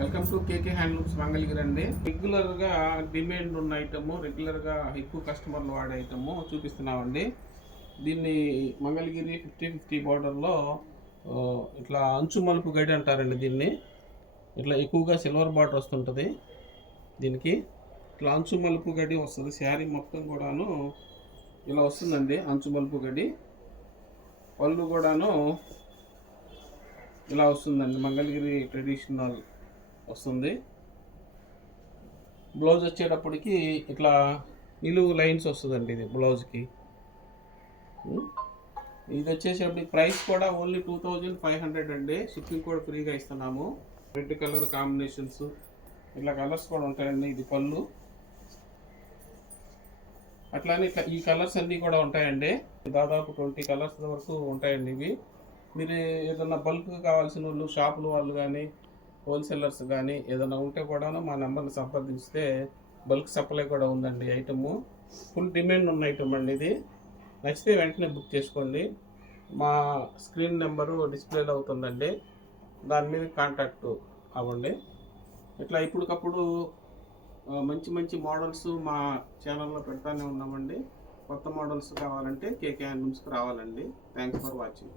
Welcome to KK handlooms Mangalagiri అండి. రెగ్యులర్గా demand ఉన్న ఐటమ్, రెగ్యులర్గా ఎక్కువ కస్టమర్లు వాడే ఐటమ్ చూపిస్తున్నామండి. దీన్ని మంగళగిరి 50-50 బార్డర్లో ఇట్లా అంచు మలుపు గడి అంటారండి. దీన్ని ఇట్లా ఎక్కువగా సిల్వర్ బార్డర్ వస్తుంటుంది. దీనికి ఇట్లా అంచు మలుపు గడి వస్తుంది. శారీ మొత్తం కూడాను ఇలా వస్తుందండి. అంచు మలుపు గడి పళ్ళు కూడాను ఇలా వస్తుందండి. మంగళగిరి ట్రెడిషనల్ వస్తుంది. బ్లౌజ్ వచ్చేటప్పటికి ఇట్లా నిలువు లైన్స్ వస్తుందండి. ఇది బ్లౌజ్కి. ఇది వచ్చేసేటప్పటికి ప్రైస్ కూడా ఓన్లీ 2500 అండి. షిప్పింగ్ కూడా ఫ్రీగా ఇస్తున్నాము. రెడ్ కలర్ కాంబినేషన్స్ ఇట్లా కలర్స్ కూడా ఉంటాయండి. ఇది పళ్ళు. అట్లానే ఈ కలర్స్ అన్నీ కూడా ఉంటాయండి. దాదాపు 20 కలర్స్ వరకు ఉంటాయండి. ఇవి మీరు ఏదన్నా బల్క్ కావాల్సిన వాళ్ళు, షాపుల వాళ్ళు కానీ, హోల్సేలర్స్ కానీ ఏదైనా ఉంటే కూడాను మా నెంబర్ని సంప్రదిస్తే బల్క్ సప్లై కూడా ఉందండి. ఐటము ఫుల్ డిమాండ్ ఉన్న ఐటమ్ అండి. ఇది నచ్చితే వెంటనే బుక్ చేసుకోండి. మా స్క్రీన్ నెంబరు డిస్ప్లేలో అవుతుందండి. దాని మీద కాంటాక్ట్ అవ్వండి. ఇట్లా ఇప్పటికప్పుడు మంచి మంచి మోడల్స్ మా ఛానల్లో పెడతానే ఉన్నామండి. కొత్త మోడల్స్ కావాలంటే కేకే హ్యాండ్లూమ్స్కి రావాలండి. Thanks for watching.